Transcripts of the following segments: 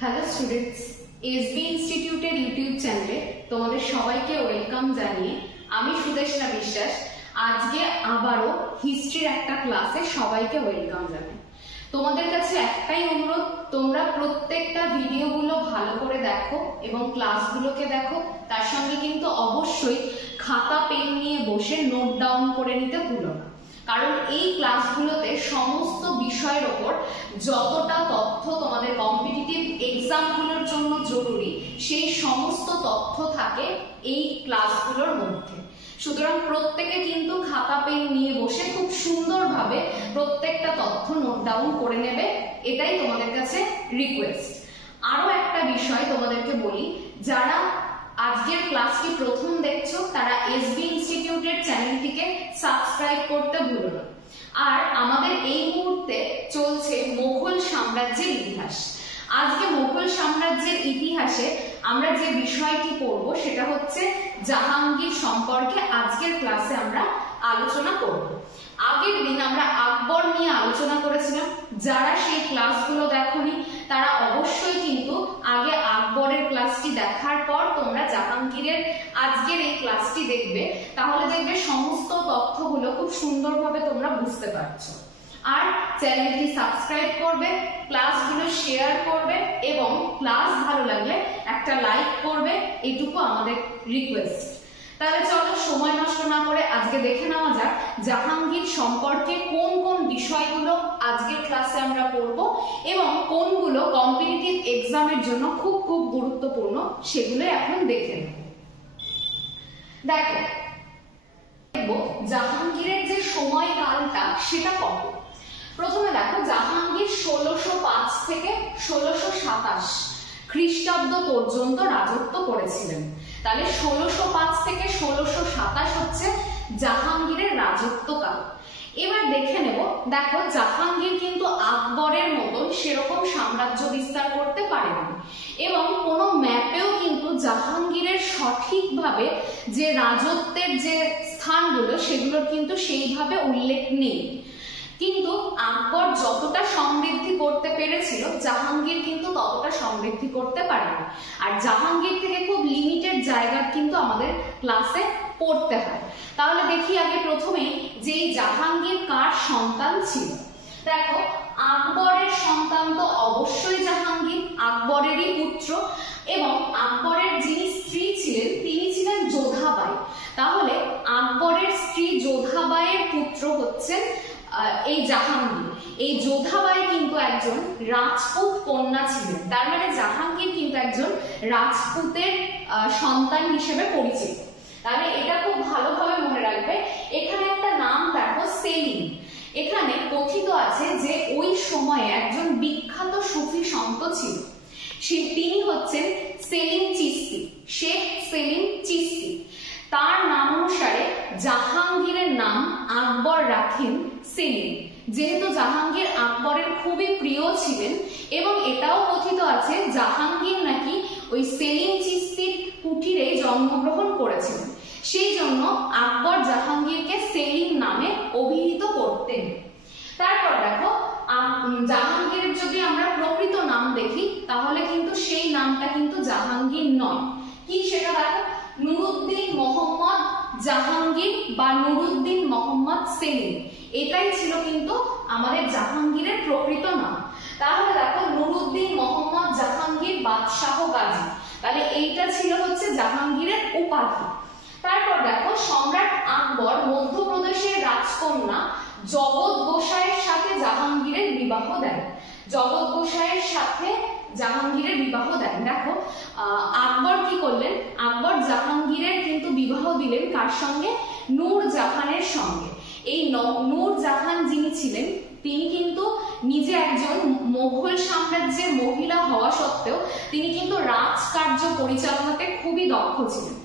Hello students, SB ইনস্টিটিউটের YouTube চ্যানেলে তোমাদের সবাইকে ওয়েলকাম জানিয়ে আমি সুদেশনা বিশ্বাস আজকে আবারও হিস্ট্রির একটা ক্লাসে সবাইকে ওয়েলকাম জানাই। তোমাদের কাছে একটাই অনুরোধ, তোমরা প্রত্যেকটা ভিডিওগুলো ভালো করে দেখো এবং ক্লাসগুলোকে দেখো, তার সঙ্গে কিন্তু অবশ্যই খাতা পেন নিয়ে বসে নোট ডাউন করে নিতে ভুলো না, কারণ এই ক্লাসগুলোতে সমস্ত বিষয়ের ওপর যতটা তথ্য তোমাদের কম্পিটিটিভ এক্সামগুলোর জন্য জরুরি সেই সমস্ত তথ্য থাকে এই ক্লাসগুলোর মধ্যে। সুতরাং প্রত্যেকে কিন্তু খাতা পেন নিয়ে বসে খুব সুন্দরভাবে প্রত্যেকটা তথ্য নোট ডাউন করে নেবে, এটাই তোমাদের কাছে রিকোয়েস্ট। আরো একটা বিষয় তোমাদেরকে বলি, যারা আজকের ক্লাসটি প্রথম দেখছো তারা এসবি ইনস্টিটিউটের চ্যানেলটিকে সাবস্ক্রাইব করতে ভুলো না। আর আমাদের এই মুহূর্তে চলছে মুঘল সাম্রাজ্যের ইতিহাস। আজকে মুঘল সাম্রাজ্যের ইতিহাসে আমরা যে বিষয়টি পড়ব সেটা হচ্ছে জাহাঙ্গীর সম্পর্কে আজকের ক্লাসে আমরা আলোচনা করব। আগের দিন আমরা আকবর নিয়ে আলোচনা করেছিলাম, যারা সেই ক্লাসগুলো দেখোনি তারা অবশ্যই কিন্তু আগে আকবরের ক্লাসটি দেখার পর তোমরা জাহাঙ্গীরের আজকের এই ক্লাসটি দেখবে, তাহলে দেখবে সমস্ত তথ্যগুলো খুব সুন্দরভাবে তোমরা বুঝতে পারছো। আর চ্যানেলটি সাবস্ক্রাইব করবে, ক্লাসগুলো শেয়ার করবে এবং ক্লাস ভালো লাগলে একটা লাইক করবে, এটুকু আমাদের রিকোয়েস্ট। তাহলে চলো সময় নষ্ট না করে আজকে দেখে নেওয়া যাক জাহাঙ্গীর সম্পর্কে কোন কোন বিষয়গুলো আজকের ক্লাসে আমরা পড়ব এবং কোনগুলো কম্পিটিটিভ এক্সামের জন্য খুব খুব গুরুত্বপূর্ণ সেগুলো এখন দেখে নেব। দেখো জাহাঙ্গীরের যে সময়কালটা সেটা কত। প্রথমে দেখো জাহাঙ্গীর 1605 থেকে 1627 খ্রিস্টাব্দ পর্যন্ত রাজত্ব করেছিলেন। তাহলে 1605 থেকে 1627 হচ্ছে জাহাঙ্গীরের রাজত্বকাল। এবার দেখে নেব, দেখো জাহাঙ্গীর কিন্তু আকবরের মতন সেরকম সাম্রাজ্য বিস্তার করতে পারেনি এবং কোনো ম্যাপেও কিন্তু জাহাঙ্গীরের সঠিকভাবে যে রাজত্বের যে স্থানগুলো সেগুলোর কিন্তু সেইভাবে উল্লেখ নেই। কিন্তু আকবর যতটা সমৃদ্ধি করতে পেরেছিল জাহাঙ্গীর কিন্তু ততটা সমৃদ্ধি করতে পারেনি। আর জাহাঙ্গীর থেকে খুব লিমিটেড জায়গা কিন্তু আমাদের ক্লাসে পড়তে হয়। তাহলে দেখি আগে প্রথমেই যে জাহাঙ্গীর কার সন্তান ছিল। দেখো আকবরের সন্তান তো অবশ্যই জাহাঙ্গীর, আকবরেরই পুত্র, এবং আকবরের যিনি স্ত্রী ছিলেন তিনি ছিলেন যোধাবাই। তাহলে আকবরের স্ত্রী যোধাবাইয়ের পুত্র হচ্ছেন এই জাহাঙ্গীর। এই যোধাবাই কিন্তু একজন রাজপুত কন্যা ছিলেন, তার মানে জাহাঙ্গীর কিন্তু একজন রাজপুতের সন্তান হিসেবে পরিচিত। তাহলে এটা খুব ভালোভাবে মনে রাখবে। এখানে একটা নাম দেখো সেলিম, এখানে কথিত আছে যে ওই সময়ে একজন বিখ্যাত সুফি সন্ত ছিল, তিনি হচ্ছেন সেলিম চিশতি, শেখ সেলিম চিশতি। তার নাম অনুসারে জাহাঙ্গীরের নাম আকবর রাখেন সেলিম, যেহেতু জাহাঙ্গীর আকবরের খুবই প্রিয় ছিলেন এবং এটাও কথিত আছে জাহাঙ্গীর নাকি ওই সেলিম চিশতির কুটিরে জন্মগ্রহণ করেছিলেন, সেই জন্য আকবর জাহাঙ্গীরকে সেলিম নামে অভিহিত করতেন। তারপর দেখো জাহাঙ্গীরের যদি আমরা প্রকৃত নাম দেখি তাহলে কিন্তু সেই নামটা কিন্তু জাহাঙ্গীর নয়। কি সেটা দেখো, নুরুদ্দিন মোহাম্মদ জাহাঙ্গীর বা নুরুদ্দিন মোহাম্মদ সেলিম, এটাই ছিল কিন্তু আমাদের জাহাঙ্গীরের প্রকৃত নাম। তাহলে দেখো নুরুদ্দিন মোহাম্মদ জাহাঙ্গীর বাদশাহ গাজী, তাহলে এইটা ছিল হচ্ছে জাহাঙ্গীরের উপাধি। তারপর দেখো সম্রাট আকবর মধ্যপ্রদেশের রাজকন্যা জগৎ গোসাইয়ের সাথে জাহাঙ্গীরের বিবাহ দেন। জগৎ গোসাইয়ের সাথে জাহাঙ্গীরের বিবাহ দেন। দেখো আকবর কি করলেন, আকবর জাহাঙ্গীরের কিন্তু বিবাহ দিলেন কার সঙ্গে, নূরজাহানের সঙ্গে। এই নূরজাহান যিনি ছিলেন তিনি কিন্তু নিজে একজন মুঘল সাম্রাজ্যের মহিলা হওয়া সত্ত্বেও তিনি কিন্তু রাজকার্য পরিচালনাতে খুবই দক্ষ ছিলেন।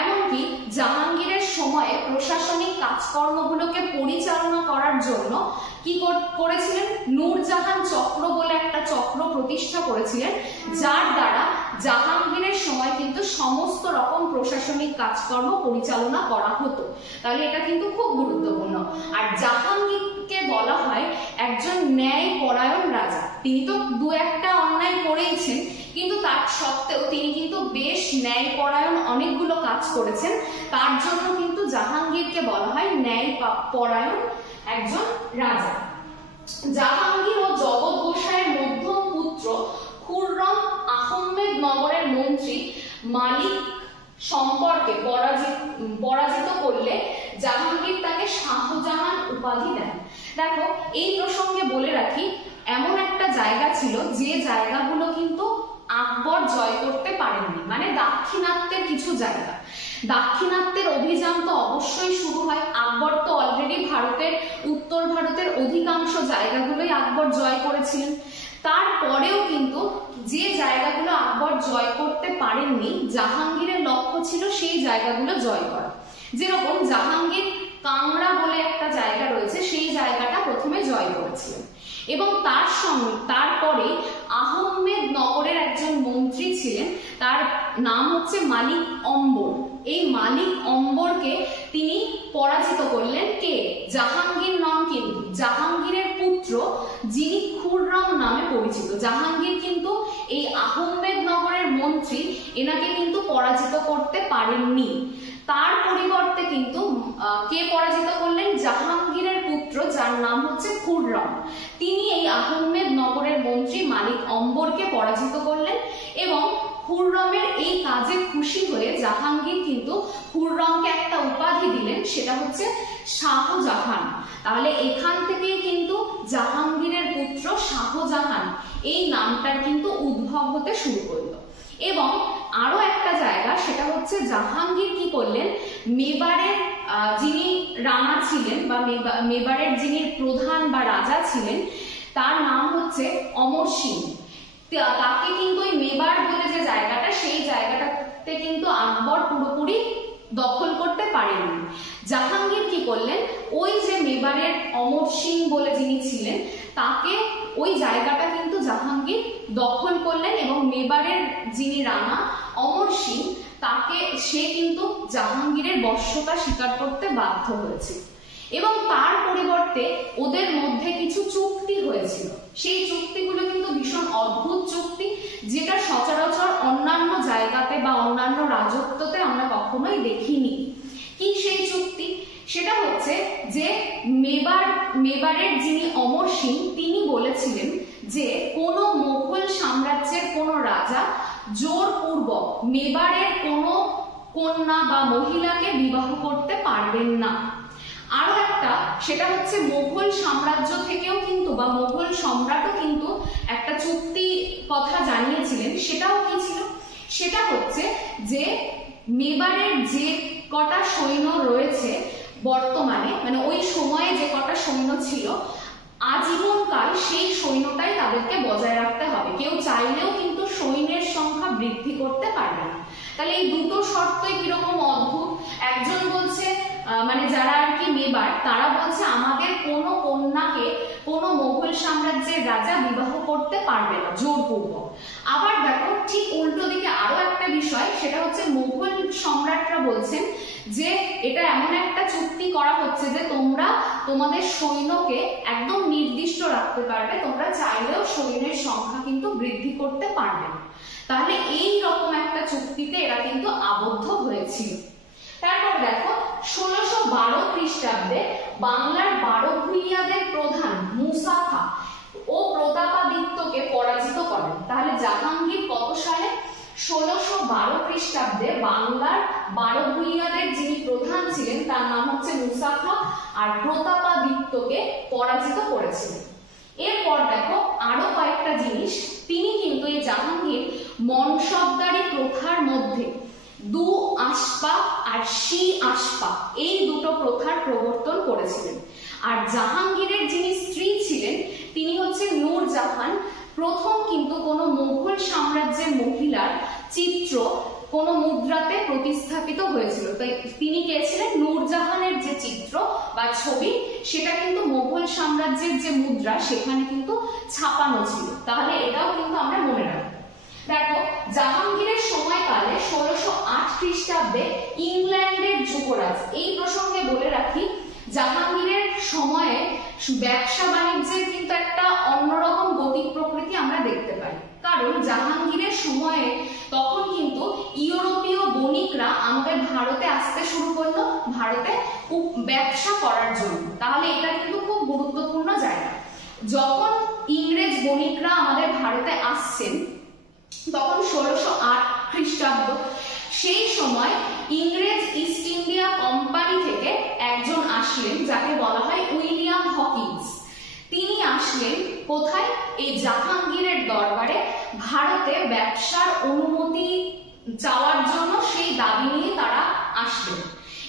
এমনকি জাহাঙ্গীরের সময়ে প্রশাসনিক কাজকর্মগুলোকে পরিচালনা করার জন্য কি করেছিলেন, নূরজাহান চক্র বলে একটা চক্র প্রতিষ্ঠা করেছিলেন, যার দ্বারা জাহাঙ্গীরের সময় কিন্তু সমস্ত রকম প্রশাসনিক কাজকর্ম পরিচালনা করা হতো। তাহলে এটা কিন্তু খুব গুরুত্বপূর্ণ। আর জাহাঙ্গীরকে বলা হয় একজন ন্যায় পরায়ণ রাজা। তিনি তো দু একটা অন্যায় করেইছেন, সত্ত্বেও তিনি কিন্তু বেশ ন্যায়পরায়ণ অনেকগুলো কাজ করেছেন, তার জন্য কিন্তু জাহাঙ্গীরকে বলা হয় ন্যায়পরায়ণ একজন রাজা। জাহাঙ্গীর ও জগৎ গোসাইয়ের মধ্যম পুত্র খুররম আহমেদ নগরের মন্ত্রী মালিক সম্পর্কে পরাজিত করলে জাহাঙ্গীর তাকে শাহজাহান উপাধি দেন। দেখো, এই প্রসঙ্গে বলে রাখি, এমন একটা জায়গা ছিল যে জায়গাগুলো কিন্তু আকবর জয় করতে পারেননি, মানে দাক্ষিণাত্যের কিছু জায়গা। দাক্ষিণাত্যের অভিযান তো অবশ্যই শুরু হয়, আকবর তো অলরেডি উত্তর ভারতের অধিকাংশ জায়গাগুলোই আকবর জয় করেছিলেন। তারপরেও কিন্তু যে জায়গাগুলো আকবর জয় করতে পারেননি, জাহাঙ্গীরের লক্ষ্য ছিল সেই জায়গাগুলো জয় করা। যেরকম জাহাঙ্গীর কাংড়া বলে একটা জায়গা রয়েছে, সেই জায়গাটা প্রথমে জয় করেছিলেন, এবং তারপরে আহমেদ নগরের একজন মন্ত্রী ছিলেন, তার নাম হচ্ছে মালিক অম্বর। এই মালিক অম্বরকে তিনি পরাজিত করলেন। কে? জাহাঙ্গীর নন, কিন্তু জাহাঙ্গীরের পুত্র যিনি খুররম নামে পরিচিত। জাহাঙ্গীর কিন্তু এই আহমেদ নগরের মন্ত্রী, এনাকে কিন্তু পরাজিত করতে পারেননি। তার পরিবর্তে কিন্তু কে পরাজিত করলেন? জাহাঙ্গীরের পুত্র, যার নাম হচ্ছে খুররম। তিনি এই আহমেদ নগরের মন্ত্রী মালিক অম্বরকে পরাজিত করলেন, এবং খুররমের এই কাজে খুশি হয়ে জাহাঙ্গীর কিন্তু খুররমকে একটা উপাধি দিলেন, সেটা হচ্ছে শাহজাহান। তাহলে এখান থেকেই কিন্তু জাহাঙ্গীরের পুত্র শাহজাহান এই নামটার কিন্তু উদ্ভব হতে শুরু করলো। এবং আরো একটা জায়গা, সেটা হচ্ছে জাহাঙ্গীর কি করলেন, মেবারের যিনি রানা ছিলেন বা মেবারের যিনি প্রধান বা রাজা ছিলেন, তার নাম হচ্ছে অমর সিং। তাকে কিন্তু ওই মেবার বলে যে জায়গাটা, সেই জায়গাটাতে কিন্তু আকবর পুরোপুরি দখল করতে পারেননি। জাহাঙ্গীর কি করলেন, ওই যে মেবারের অমর সিং বলে যিনি ছিলেন, তাকে ওই জায়গাটা কিন্তু জাহাঙ্গীর দখল করলেন, এবং মেবারের যিনি রানা অমর সিং, সে কিন্তু জাহাঙ্গীরের বশ্যতা স্বীকার করতে বাধ্য হয়েছে। এবং তার পরিবর্তে ওদের মধ্যে কিছু চুক্তি হয়েছিল। সেই চুক্তিগুলো কিন্তু ভীষণ অদ্ভুত চুক্তি, যেটা সচরাচর অন্যান্য জায়গাতে বা অন্যান্য রাজত্বতে আমরা কখনোই দেখিনি। কি সেই চুক্তি? সেটা হচ্ছে যে মেবারের যিনি অমর সিং, তিনি বলেছিলেন যে কোনো মুঘল সাম্রাজ্যের কোনো রাজা জোরপূর্বক মেবারের কোনো কন্যা বা মহিলাকে বিবাহ করতে পারবেন না। আরো একটা, সেটা হচ্ছে মুঘল সাম্রাজ্য থেকেও কিন্তু বা মুঘল সম্রাটও কিন্তু একটা চুক্তি কথা জানিয়েছিলেন। সেটাও কি ছিল? সেটা হচ্ছে যে মেবারের যে কটা সৈন্য রয়েছে বর্তমানে, মানে ওই সময়ে যে কটা সৈন্য ছিল, আজীবনকাল সেই সৈন্যটাই তাদেরকে বজায় রাখতে হবে। কেউ চাইলেও কিন্তু সৈন্যের সংখ্যা বৃদ্ধি করতে পারবে না। তাহলে এই দুটো শর্তই কিরকম অদ্ভুত। একজন বলছে, মানে যারা আর কি মেবার, তারা বলছে আমাদের কোনো কন্যাকে কোনো মুঘল সাম্রাজ্যের রাজা বিবাহ করতে পারবে না জোরপূর্বক। আবার দেখো, ঠিক উল্টো দিকে আরো একটা বিষয়, সেটা হচ্ছে মুঘল সম্রাটরা বলছেন যে এটা এমন একটা চুক্তি করা হচ্ছে যে তোমরা তোমাদের সৈন্যকে একদম নির্দিষ্ট রাখতে পারবে, তোমরা চাইলেও সৈন্যের সংখ্যা কিন্তু বৃদ্ধি করতে পারবে না। তাহলে এই রকম একটা চুক্তিতে এরা কিন্তু আবদ্ধ হয়েছিল। তারপর দেখো, 1612 খ্রিস্টাব্দে বাংলার 12 ভূঁইয়াদের প্রধান মুসা খাঁ ও প্রতাপাদিত্যকে পরাজিত করেন। তাহলে জাহাঙ্গীর কত সালে? 1612 খ্রিস্টাব্দে বাংলার 12 ভূঁইয়াদের যিনি প্রধান ছিলেন, তার নাম হচ্ছে মুসা খাঁ, আর প্রতাপাদিত্যকে পরাজিত করেছিলেন। এরপর দেখো আরো কয়েকটা জিনিস, তিনি কিন্তু এই জাহাঙ্গীর মনসবদারি প্রথার মধ্যে দু আশপা আর শি আশপা এই দুটো প্রথার প্রবর্তন করেছিলেন। আর জাহাঙ্গীরের যিনি স্ত্রী ছিলেন, তিনি হচ্ছে নূরজাহান। প্রথম কিন্তু কোনো মুঘল সাম্রাজ্যের মহিলার চিত্র কোনো মুদ্রাতে প্রতিস্থাপিত হয়েছিল। তাই তিনি কে ছিলেন? নূরজাহানের যে চিত্র বা ছবি, সেটা কিন্তু মুঘল সাম্রাজ্যের যে মুদ্রা, সেখানে কিন্তু ছাপানো ছিল। তাহলে এটাও কিন্তু আমরা মনে রাখবো। দেখো, জাহাঙ্গীরের সময়কালে 1608 খ্রিস্টাব্দে ইংল্যান্ডের যুবরাজ, এই প্রসঙ্গে বলে রাখি, জাহাঙ্গীরের সময়ে ব্যবসা বাণিজ্যের কিন্তু একটা অন্যরকম গতি প্রকৃতি আমরা দেখতে পাই। কারণ জাহাঙ্গীরের সময়ে তখন কিন্তু ইউরোপীয় বণিকরা আমাদের ভারতে আসতে শুরু করলো ভারতে ব্যবসা করার জন্য। তাহলে এটা কিন্তু খুব গুরুত্বপূর্ণ জায়গা। যখন ইংরেজ বণিকরা আমাদের ভারতে আসছেন তখন 1608 খ্রিস্টাব্দ, সেই সময় ইংরেজ ইস্ট ইন্ডিয়া কোম্পানি থেকে একজন আসলেন যাকে বলা হয় উইলিয়াম হকিন্স। তিনি আসলেন কোথায়? এই জাহাঙ্গীরের দরবারে ভারতে ব্যবসার অনুমতি চাওয়ার জন্য। সেই দাবি নিয়ে তারা আসলেন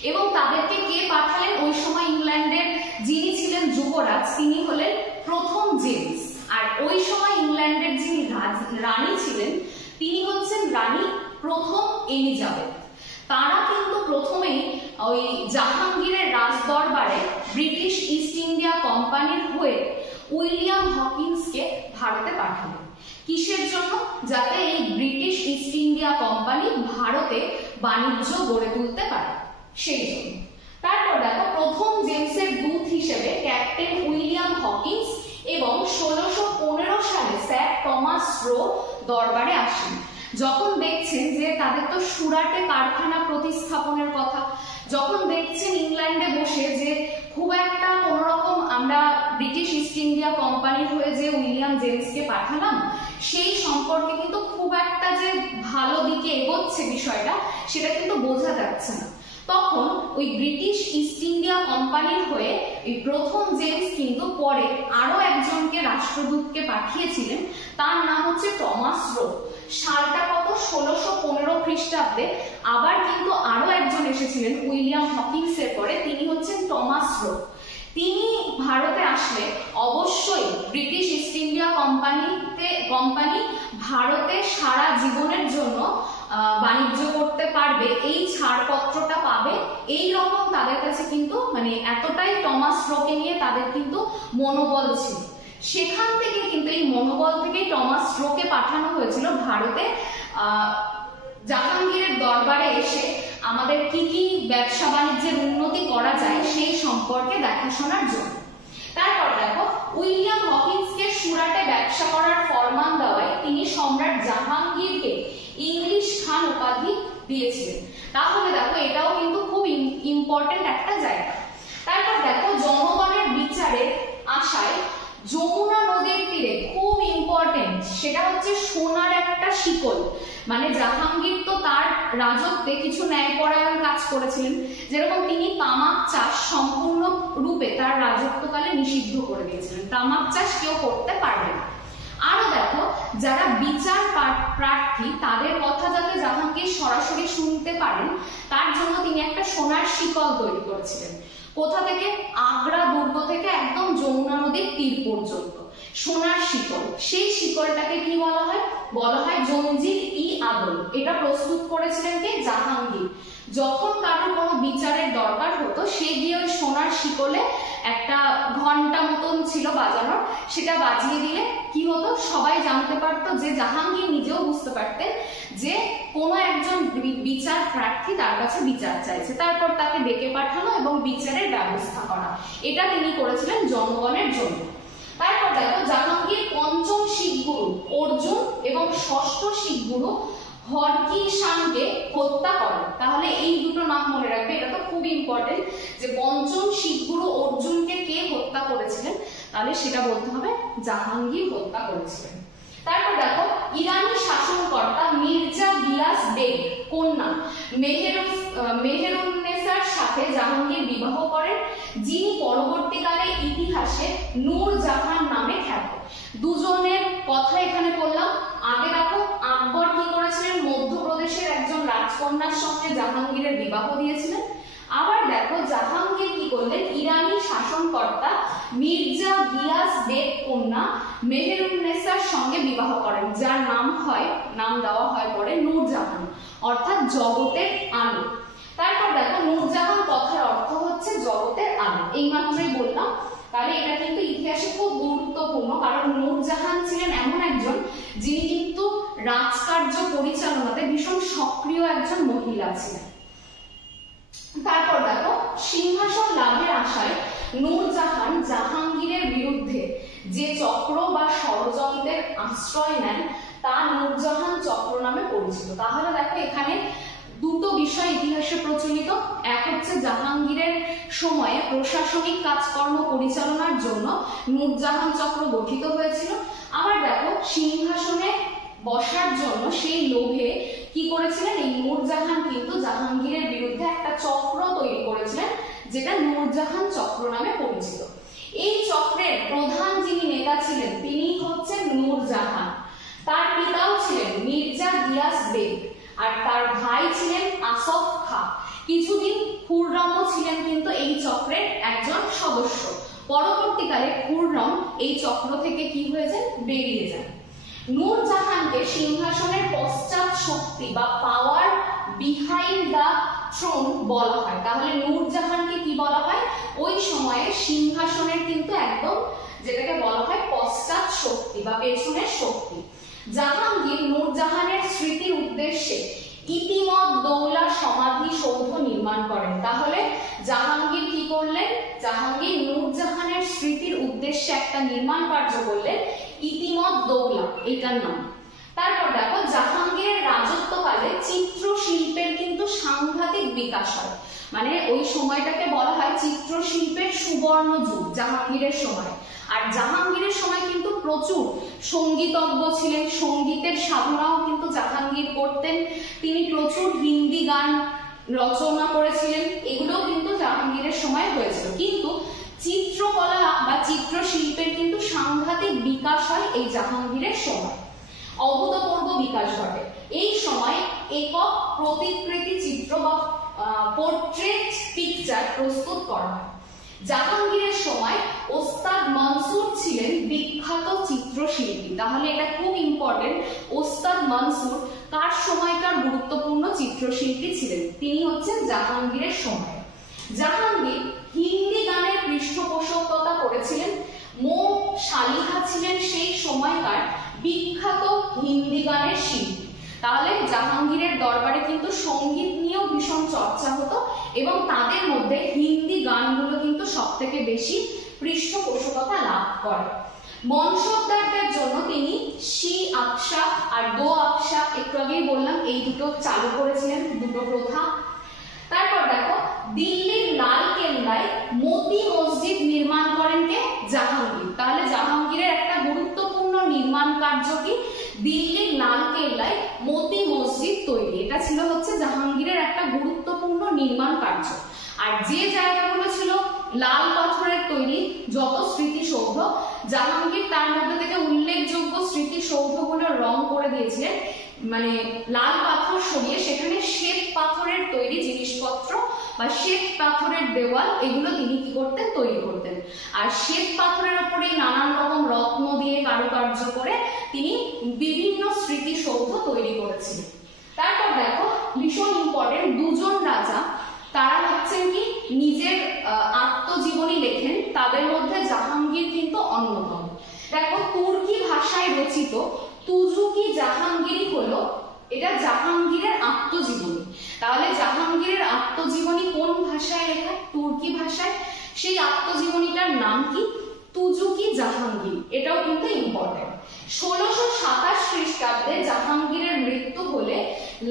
এবং তাদেরকে কে পাঠালেন? ওই সময় ইংল্যান্ডের যিনি ছিলেন যুবরাজ তিনি হলেন প্রথম জেমস, আর ওই সময় ইংল্যান্ডের যিনি রানী ছিলেন তিনি হচ্ছেন রানী প্রথম এলিজাবেথ। তারা কিন্তু প্রথমেই ওই জাহাঙ্গীরের রাজদরবারে ব্রিটিশ ইস্ট ইন্ডিয়া কোম্পানির হয়ে উইলিয়াম হকিন্সকে ভারতে পাঠালেন। কিসের জন্য? যাতে এই ব্রিটিশ ইস্ট ইন্ডিয়া কোম্পানি ভারতে বাণিজ্য গড়ে তুলতে পারে, সেই জন্য। তারপর দেখো প্রথম জেমসের দূত হিসেবে ক্যাপ্টেন উইলিয়াম হকিন্স এবং 1615 সালে স্যার টমাস রো দরবারে আসেন। যখন দেখছেন যে তাদের তো সুরাটে কারখানা প্রতিস্থাপনের কথা, যখন দেখছেন ইংল্যান্ডে বসে যে খুব একটা কোনোরকম আমরা ব্রিটিশ ইস্ট ইন্ডিয়া কোম্পানির হয়ে যে উইলিয়াম জেমসকে পাঠালাম সেই সম্পর্কে কিন্তু খুব একটা যে ভালো দিকে এগোচ্ছে বিষয়টা সেটা কিন্তু বোঝা যাচ্ছে না, তখন ওই ব্রিটিশ ইস্ট ইন্ডিয়া কোম্পানির হয়ে এই প্রথম জেমস কিন্তু পরে আরো একজনকে রাষ্ট্রদূতকে পাঠিয়েছিলেন, তার নাম হচ্ছে টমাস রো। সালটা কত? 1615 খ্রিস্টাব্দে আবার কিন্তু আরো একজন এসেছিলেন উইলিয়াম হকিন্সের পরে, তিনি হচ্ছেন টমাস রো। তিনি ভারতে আসলে অবশ্যই ব্রিটিশ ইস্ট ইন্ডিয়া কোম্পানি ভারতে সারা জীবনের জন্য বাণিজ্য করতে পারবে, এই ছাড়পত্রটা পাবে, এই রকম তাদের কাছে কিন্তু মানে এতটাই টমাস রোকে নিয়ে তাদের কিন্তু মনোবল ছিল। সেখান থেকে কিন্তু এই মনোবল থেকেই টমাস রোকে পাঠানো হয়েছিল ভারতে জাহাঙ্গীরের দরবারে এসে আমাদের কি কি ব্যবসা বাণিজ্যের উন্নতি করা যায় সেই সম্পর্কে দেখাশোনার জন্য। তারপর দেখো উইলিয়াম হকিন্সকে সুরাটে ব্যবসা করার ফরমান দেওয়ায় তিনি সম্রাট জাহাঙ্গীরকে ইংলিশ খান উপাধি দিয়েছিলেন। তাহলে দেখো এটাও কিন্তু খুব ইম্পর্টেন্ট একটা জায়গা। তারপর দেখো জনগণের বিচারে আশায় যমুনা নদীর তীরে খুব ইম্পর্টেন্ট, সেটা হচ্ছে সোনার একটা শিকল। মানে জাহাঙ্গীর তো তার রাজত্বে কিছু ন্যায়পরায়ণ কাজ করেছিলেন, যেরকম তিনি তামাক চাষ সম্পূর্ণ রূপে তার রাজত্বকালে নিষিদ্ধ করে দিয়েছিলেন, তামাক চাষ কেউ করতে পারবে না। আরো দেখো যারা বিচার প্রার্থী তাদের কথা যাতে জাহাঙ্গীর সরাসরি শুনতে পারেন তার জন্য তিনি একটা সোনার শিকল তৈরি করেছিলেন। কোথা থেকে? আগ্রা দুর্গ থেকে একদম যমুনা নদীর তীর পর্যন্ত সোনার শিকল। সেই শিকলটাকে কি বলা হয়? বলা হয় জঞ্জির ই আদল। এটা প্রস্তুত করেছিলেন কে? জাহাঙ্গীর। যখন কারোর কোনো বিচারের দরকার হতো সে গিয়ে ওই সোনার শিকলে একটা ঘন্টা মতন ছিল বাজানোর, সেটা বাজিয়ে দিলে কি হতো? সবাই জানতে পারতো, যে জাহাঙ্গীর নিজেও বুঝতে পারতেন যে কোনো একজন বিচার প্রার্থী তার কাছে বিচার চাইছে, তারপর তাকে ডেকে পাঠানো এবং বিচারের ব্যবস্থা করা, এটা তিনি করেছিলেন জনগণের জন্য। তারপর দেখো জাহাঙ্গীর পঞ্চম শিখ গুরু অর্জুন এবং ষষ্ঠ শিখ গুরু হরকিষাণকে হত্যা করেন। তাহলে এই দুটো নাম মনে রাখবে, এটা তো খুব ইম্পর্টেন্ট যে পঞ্চম শিখ গুরু অর্জুনকে কে হত্যা করেছিলেন, তাহলে সেটা বলতে হবে জাহাঙ্গীর হত্যা করেছিলেন। তারপর দেখো ইরানি শাসনকর্তা মির্জা গিয়াস বেগ কন্যা মেহেরুন্নেসার সাথে জাহাঙ্গীর বিবাহ করেন, যিনি পরবর্তীকালে ইতিহাসে নূরজাহান নামে খ্যাত। দুজনের কথা এখানে বললাম। আগে দেখো আকবর কি করেছিলেন? মধ্যপ্রদেশের একজন রাজকন্যার সঙ্গে জাহাঙ্গীরের বিবাহ দিয়েছিলেন। আবার দেখো জাহাঙ্গীর কি করলেন? ইরানি শাসনকর্তা মির্জা গিয়াস বেগ কন্যা মেহেরুন্নেসার সঙ্গে বিবাহ করেন, যার নাম দেওয়া হয় পরে নূরজাহান, অর্থাৎ জগতের আলো। তারপর দেখো নূরজাহান কথার অর্থ হচ্ছে জগতের আলো, এই মাত্রই বললাম। তাহলে এটা কিন্তু ইতিহাসে খুব গুরুত্বপূর্ণ, কারণ নূরজাহান ছিলেন এমন একজন যিনি কিন্তু রাজকার্য পরিচালনাতে ভীষণ সক্রিয় একজন মহিলা ছিলেন। তারপর দেখো সিংহাসন লাভের আশায় নূরজাহান জাহাঙ্গীরের বিরুদ্ধে যে চক্র বা ষড়যন্ত্রের আশ্রয় নেন তা নূরজাহান চক্র নামে পরিচিত। তাহলে দেখো এখানে দুটো বিষয় ইতিহাসে প্রচলিত, এক হচ্ছে জাহাঙ্গীরের সময়ে প্রশাসনিক কাজকর্ম পরিচালনার জন্য নূরজাহান চক্র গঠিত হয়েছিল, আবার দেখো সিংহাসনে বসার জন্য সেই লোভে কি করেছিলেন এই নূরজাহান কিন্তু জাহাঙ্গীরের বিরুদ্ধে একটা চক্র তৈরি করেছিলেন যেটা নূরজাহান চক্র নামে পরিচিত। এই চক্রের প্রধান যিনি নেতা ছিলেন তিনি হচ্ছেন নূরজাহান, তার পিতাও ছিলেন মির্জা গিয়াস বেগ আর তার ভাই ছিলেন আসফ খাঁ। কিছুদিন খুররমও ছিলেন কিন্তু এই চক্রের একজন সদস্য। পরবর্তীকালে খুররম এই চক্র থেকে কি হয়ে যায়, বেরিয়ে যায়। নূরজাহানকে সিংহাসনের পশ্চাৎ শক্তি বা পাওয়ার বিহাইন্ড দা থ্রোন বলা হয়। তাহলে নূরজাহানকে কি বলা হয়, ওই সময়ে সিংহাসনের কিন্তু একদম যেটাকে বলা হয় পশ্চাৎ শক্তি বা পেছনের শক্তি। জাহাঙ্গীর নূরজাহানের স্মৃতির উদ্দেশ্যে ইতিমদ দৌলা সমাধি সৌধ নির্মাণ করেন। তাহলে জাহাঙ্গীর কি করলেন, জাহাঙ্গীর নূরজাহানের স্মৃতির উদ্দেশ্যে একটা নির্মাণ কার্য করলেন ইতিমদ দৌলা, এটার নাম। তারপর দেখো জাহাঙ্গীরের রাজত্বকালে চিত্রশিল্পের কিন্তু সাংঘাতিক বিকাশ হয়, মানে ওই সময়টাকে বলা হয় চিত্রশিল্পের সুবর্ণ যুগ জাহাঙ্গীরের সময়। আর জাহাঙ্গীরের সময় কিন্তু প্রচুর সঙ্গীতজ্ঞ ছিলেন, সঙ্গীতের সাধনাও কিন্তু জাহাঙ্গীর করতেন, তিনি প্রচুর হিন্দি গান রচনা করেছিলেন, এগুলোও কিন্তু জাহাঙ্গীরের সময় হয়েছিল। কিন্তু চিত্রকলা বা চিত্রশিল্পের কিন্তু সাংঘাতিক বিকাশ হয় এই জাহাঙ্গীরের সময়, অভূতপূর্ব বিকাশ ঘটে। এই সময় একক প্রতিকৃতি চিত্র বা পোর্ট্রেট পিকচার প্রস্তুত করা হয়। জাহাঙ্গীরের সময় ওস্তাদ মনসুর ছিলেন বিখ্যাত চিত্রশিল্পী। তাহলে এটা খুব ইম্পর্টেন্ট, ওস্তাদ মনসুর কার সময়কার গুরুত্বপূর্ণ চিত্রশিল্পী ছিলেন, তিনি হচ্ছেন জাহাঙ্গীরের সময়। জাহাঙ্গীর হিন্দি গানের পৃষ্ঠপোষকতা করেছিলেন, মো শালিহা ছিলেন সেই সময়কার বিখ্যাত হিন্দি গানের শিল্পী। তাহলে জাহাঙ্গীরের দরবারে কিন্তু সঙ্গীত নিয়েও ভীষণ চর্চা হতো এবং তাদের মধ্যে হিন্দি গানগুলো কিন্তু সব থেকে বেশি পৃষ্ঠপোষকতা লাভ করে। বংশোদ্ধারদের জন্য তিনি শি আকশা আর দো আকশা, একটু আগেই বললাম এই দুটো চালু করেছিলেন, দুটো প্রথা। তারপর দেখো দিল্লির লাল কেল্লায় মতি মসজিদ নির্মাণ করেন কে, জাহাঙ্গীর। তাহলে জাহাঙ্গীরের একটা গুরুত্বপূর্ণ নির্মাণ কার্য কি, দিল্লির লাল কেল্লায় মতি মসজিদ তৈরি, এটা ছিল হচ্ছে জাহাঙ্গীরের একটা গুরুত্বপূর্ণ নির্মাণ কার্য। আর যে জায়গাগুলো ছিল লাল পাথরের তৈরি যত স্মৃতিসৌধ, জাহাঙ্গীর তার মধ্যে থেকে উল্লেখযোগ্য স্মৃতিসৌধগুলো রং করে দিয়েছিলেন, মানে লাল পাথর সরিয়ে সেখানে শ্বেত পাথরের তৈরি জিনিসপত্র বা শ্বেত পাথরের দেওয়াল, এগুলো তিনি কি করতেন, তৈরি করতেন। আর শ্বেত পাথরের উপরে নানান রকম রত্ন দিয়ে কারুকার্য করে তিনি বিভিন্ন স্মৃতিসৌধ তৈরি করেছিলেন। তারপর দেখো ভীষণ ইম্পর্টেন্ট, দুজন রাজা তারা হচ্ছেন কি নিজের আত্মজীবনী লেখেন, তাদের মধ্যে জাহাঙ্গীর কিন্তু অন্যতম। দেখো তুর্কি ভাষায় রচিত তুজুকি জাহাঙ্গীরি হলো এটা জাহাঙ্গীরের আত্মজীবনী। তাহলে জাহাঙ্গীরের আত্মজীবনী কোন ভাষায় লেখা, তুর্কি ভাষায়। সেই আত্মজীবনীটার নাম কি, তুজুকি জাহাঙ্গীর, এটাও কিন্তু ইম্পর্টেন্ট। 1627 খ্রিস্টাব্দে জাহাঙ্গীরের মৃত্যু হলে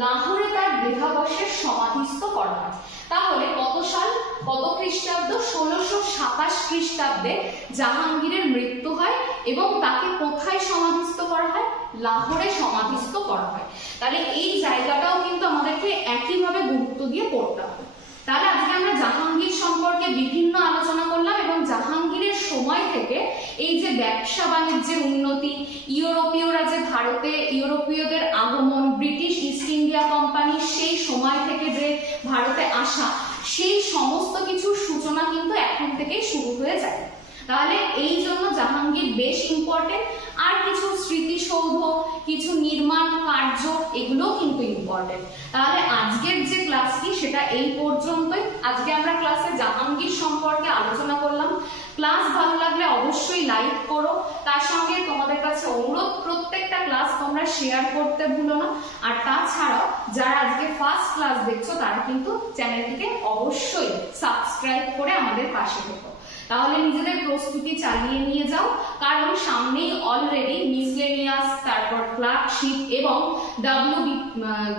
লাহোরে তার দেহাবশেষ সমাধিস্থ করা হয়। তাহলে কত সাল, কত খ্রিস্টাব্দ, 1627 খ্রিস্টাব্দে জাহাঙ্গীরের মৃত্যু হয় এবং তাকে কোথায় সমাধিস্থ করা হয়, লাহোরে সমাধিস্থ করা হয়। তাহলে এই জায়গাটাও কিন্তু আমাদেরকে একইভাবে গুরুত্ব দিয়ে পড়তে হবে। তাহলে আজকে আমরা জাহাঙ্গীর সম্পর্কে বিভিন্ন আলোচনা করলাম এবং জাহাঙ্গীরের সময় থেকে এই যে ব্যবসা বাণিজ্যের উন্নতি, ইউরোপীয়রা যে ভারতে, ইউরোপীয়দের আগমন, ব্রিটিশ ইস্ট ইন্ডিয়া কোম্পানি সেই সময় থেকে যে ভারতে আসা, সেই সমস্ত কিছুর সূচনা কিন্তু এখন থেকেই শুরু হয়ে যায়। তাহলে এই জন্য জাহাঙ্গীর বেশ ইম্পর্টেন্ট। আর কিছু স্মৃতিসৌধ, কিছু নির্মাণ কার্য, এগুলোও কিন্তু ইম্পর্টেন্ট। তাহলে আজকের যে ক্লাসটি সেটা এই পর্যন্তই। আজকে আমরা ক্লাসে জাহাঙ্গীর সম্পর্কে আলোচনা করলাম। ক্লাস ভালো লাগলে অবশ্যই লাইক করো, তার সঙ্গে তোমাদের কাছে অনুরোধ প্রত্যেকটা ক্লাস তোমরা শেয়ার করতে ভুলো না। আর তাছাড়াও যারা আজকে ফার্স্ট ক্লাস দেখছো তারা কিন্তু চ্যানেলটিকে অবশ্যই সাবস্ক্রাইব করে আমাদের পাশে থেকো। তাহলে নিজেদের প্রস্তুতি চালিয়ে নিয়ে যাও, কারণ সামনেই অলরেডি মিসলেনিয়াস, তারপর ক্লার্কশিপ এবং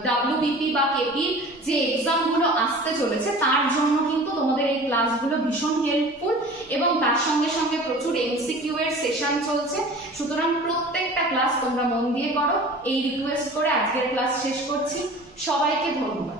ডাব্লিউবিপি বা কেপির যে এক্সাম গুলো আসতে চলেছে তার জন্য কিন্তু তোমাদের এই ক্লাসগুলো ভীষণ হেল্পফুল, এবং তার সঙ্গে সঙ্গে প্রচুর এমসিকিউ এর সেশন চলছে। সুতরাং প্রত্যেকটা ক্লাস তোমরা মন দিয়ে করো, এই রিকোয়েস্ট করে আজকের ক্লাস শেষ করছি। সবাইকে ধন্যবাদ।